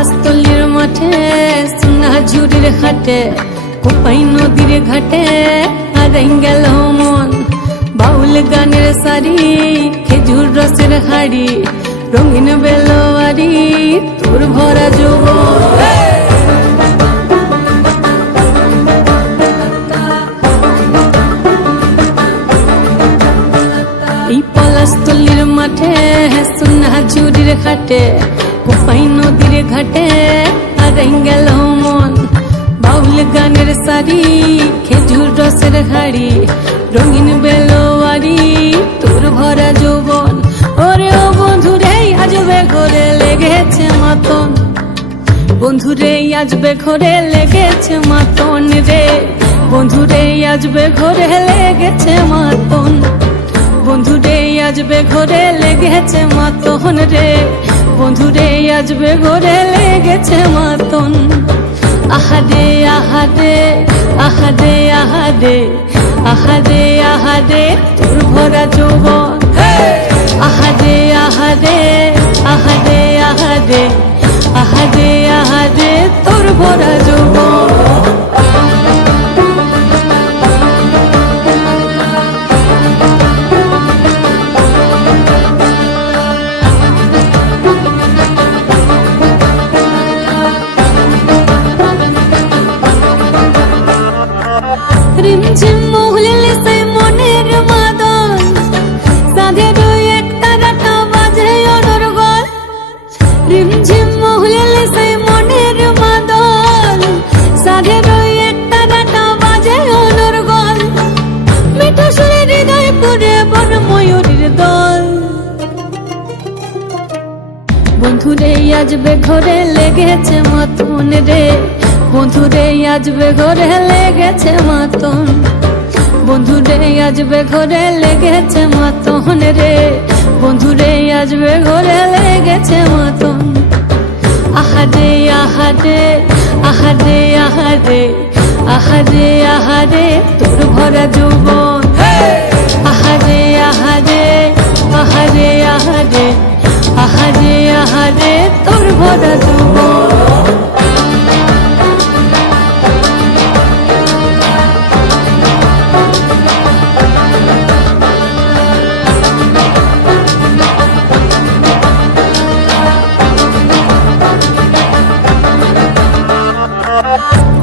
পলাশতলির মাঠে সোনাঝুরির হাটে কোপাই নদীর ঘাটে হারাই গেল মন বাউল গানের সারি খেজুর রসের হাড়ি রঙিন বেলোয়ারি তোর ভরা যৌবন এই পলাশতলির মাঠে সোনাঝুরির হাটে কোপাই নদীর ঘাটে হারাই গেল মন বাউল গানের সারি খেজুর রসের হাড়ি রঙিন বেলোয়ারি তোর ভরা যৌবন ওরে ও বন্ধুরে আজবে ঘরে লেগেছে মাতন বন্ধুরে আজবে ঘরে লেগেছে মাতন রে বন্ধুরে আজবে ঘরে লেগেছে মাতন বন্ধুরে আজবে ঘরে লেগেছে মাতন রে বন্ধুরে আজবে ঘরে লেগেছে মাতন আহারে আহারে আহারে আহারে আহারে আহারে তোর ভরা যৌবন আহারে আহারে আহারে আহারে আহারে আহারে তোর ভরা যৌবন রিমঝিম মহুলিলে সে মনের মাদন সাধের এক তারাটা বাজে অনর্গল রিমঝিম মহুলিলে সে মনের মাদন সাধের এক তারাটা বাজে অনর্গল মিঠা সুরে হৃদয় পুরে বন ময়ূরীর দল বন্ধুরে আজবে ঘরে লেগেছে মাতন রে বন্ধুরে আজবে ঘরে লেগেছে মাতন বন্ধুরে আজবে ঘরে লেগেছে মাতন রে বন্ধুরে আজবে ঘরে লেগেছে মাতন আহারে আহারে আহারে আহারে আহারে আহারে তোর ভরা যৌবন আহারে আহারে আহারে আহারে আহারে আহারে তোর ভরা যৌবন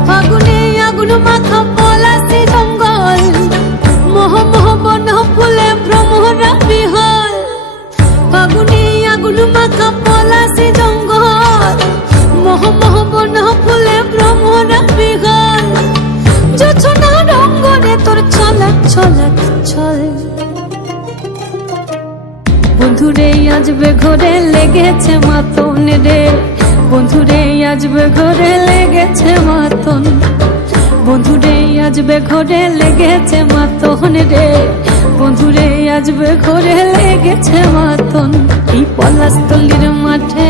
ফাগুনে আগুন মাখা পলাশি জঙ্গল মোহ মোহ বন ফুলে ভ্রমরা বিহল ফাগুনে আগুন মাখা পলাশি জঙ্গল মোহ মোহ বন ফুলে ভ্রমরা বিহল জোছনা রঙ্গনে তোর ছলক ছলক ছল বন্ধুরে আজবে ঘরে লেগেছে মাতন রে বন্ধুরে আজবে ঘরে লেগেছে মাতন বন্ধুরে আজবে ঘরে লেগেছে মাতন রে বন্ধুরে আজবে ঘরে লেগেছে মাতন এই পলাশতলির মাঠে